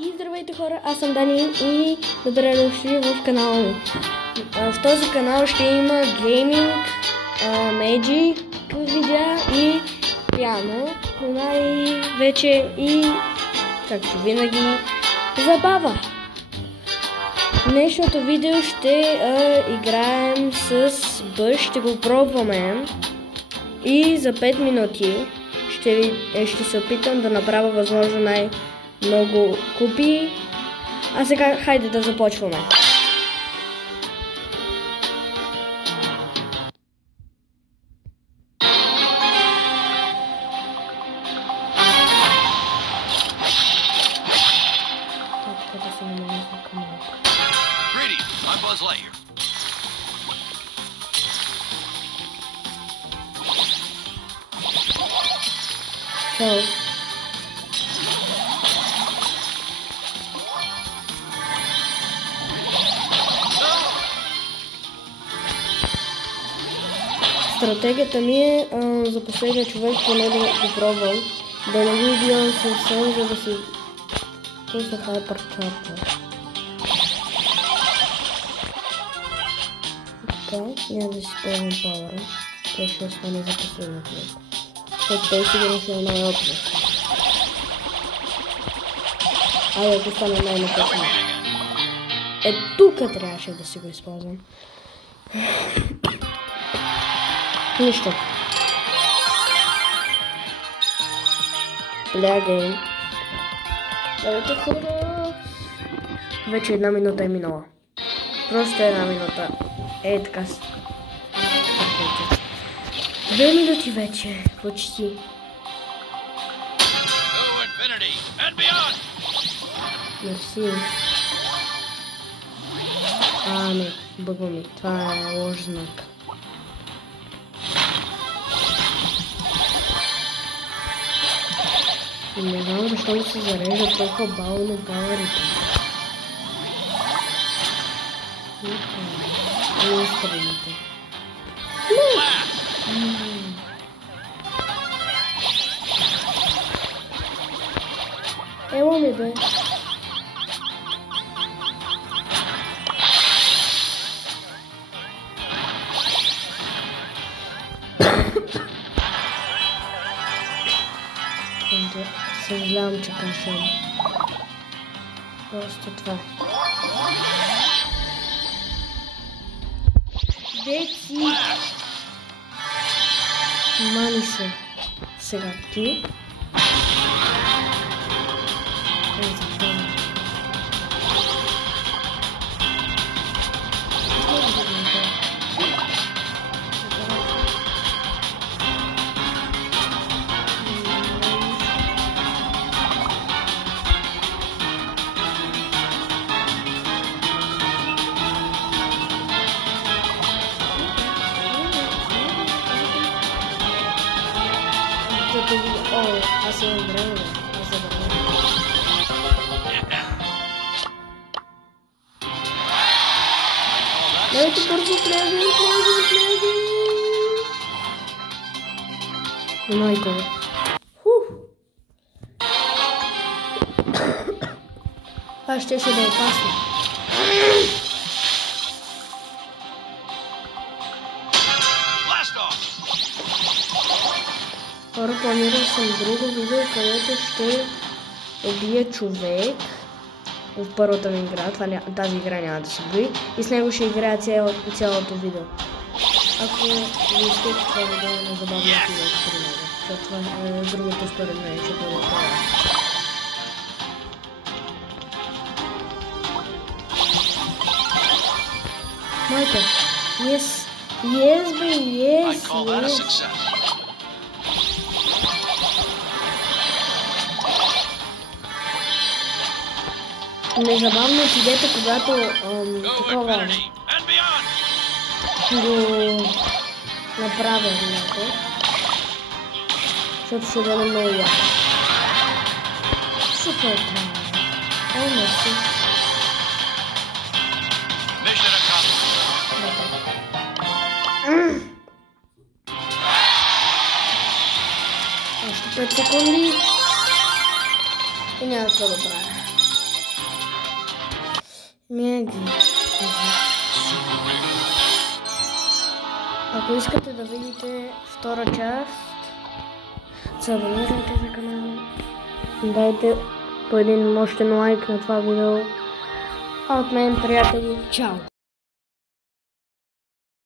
И здравейте хора, аз съм Дани и добре дошли в канала ми. В този канал ще има гейминг, Magic видеа и пиано, но най-вече и, както винаги, забава. В днешното видео ще играем с бъш, ще го пробваме и за 5 минути ще се опитам да направя възможно най-много купи. А сега хайде да започваме. I'm Buzz Lightyear. Чао. Стратегията ми е за последния човек поне да го пробвам, да не го убивам съвсем, за да си пусна хайпърчарджер. Така, няма да си използвам пауъра, той ще остане за последния човек. Защото той сигурно ще е най-опит. Айде, ако стане най-напътно. Тук трябваше да си го използвам. Нищо. Плягай. Давайте хора. Вече 1 минута е минала. Просто 1 минута. Така. 2 минути вече. Почти. Мерси. Не. Бъгва ми. Това е лош знак. Не знам защо ми се зарежда толкова бавно пауърите. Не стрелите. Ела ми бе. Съжалявам, че кашам. Просто това. Деци! Мани се. Сега ти. Аз имам време, аз забравям. Дайте бързо влезе. Майко. Това ще да е опасно. Хора, планирал съм друго видео, където ще убия човек в първата ми игра. Тази игра няма да се брои и с него ще играя цялото видео. Ако ви искате това видео на забавно видео, защото това е другото според мен, ще бъде това. Майко, yes, бе, yes. Незабавно отидете, когато такова го направя вината, защото ще бъде много яко. Супер трябва. Мерси. Още 5 секунди. И няма какво да правя. Меди. Ако искате да видите втора част, се абонирайте за канала. Дайте по един мощен лайк на това видео. А от мен, приятели, чао!